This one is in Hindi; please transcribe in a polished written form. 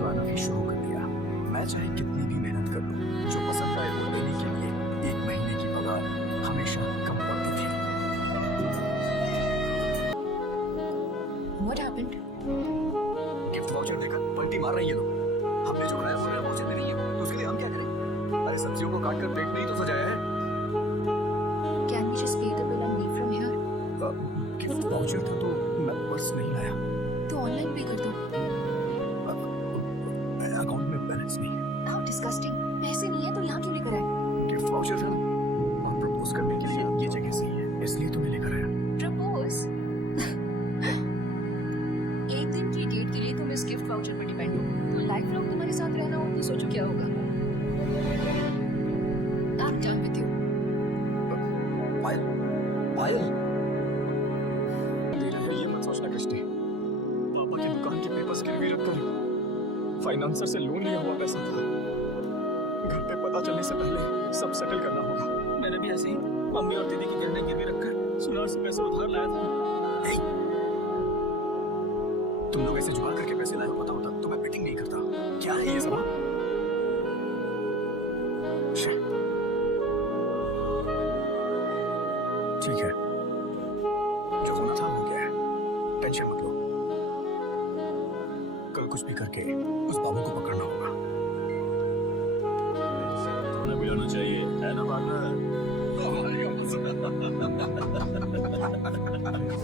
तो आना भी शुरू कर दिया। मैं चाहे कितनी भी मेहनत कर लूं, जो पसंद आए वो लेने के लिए 1 महीने की पगार हमेशा कम पड़ती थी। What happened? गिफ्ट वाउचर देकर पलटी मार रही है लोग। हमने जो बनाया वो वाउचर दे रही है, तो उसके लिए हम क्या करें? अरे सब्जियों को काट कर प्लेट में ही तो सजाया है। Can we just pay the bill and leave from here? Gift voucher था तो मैं पर्स नहीं लाया। तो ऑनलाइन पे कर दो। अकाउंट में बैलेंस नहीं है। How disgusting. पैसे नहीं है तो यहाँ क्यों लेकर आए? गिफ्ट वाउचर था ना, प्रपोज करने के लिए ये जगह सही है, इसलिए तो मैं लेकर आया। Propose? एक दिन की डेट के लिए तुम इस गिफ्ट वाउचर पर डिपेंड हो, तो लाइफ लॉन्ग तुम्हारे साथ रहना हो तो सोचो क्या होगा। I'm done with you. पायल, पायल। तेरा है ये मत सोचना कृष्टि। पापा की दुकान के पेपर्स गिरवी रखकर फाइनेंसर से लोन लिया हुआ पैसा था। घर पे पता चलने से पहले सब सेटल करना होगा। मैंने भी ऐसे ही मम्मी और दीदी की गहने गिरवी रखकर सुनार से पैसे उधार लाया था। तुम लोग ऐसे जुगाड़ करके पैसे लाए हो, पता होता तो मैं बेटिंग नहीं करता। क्या है ये सब? ठीक है, जो होना था हो गया है, टेंशन मत लो। कल कुछ भी करके उस बाबू को पकड़ना होगा। मिलाना चाहिए है ना पार्टनर?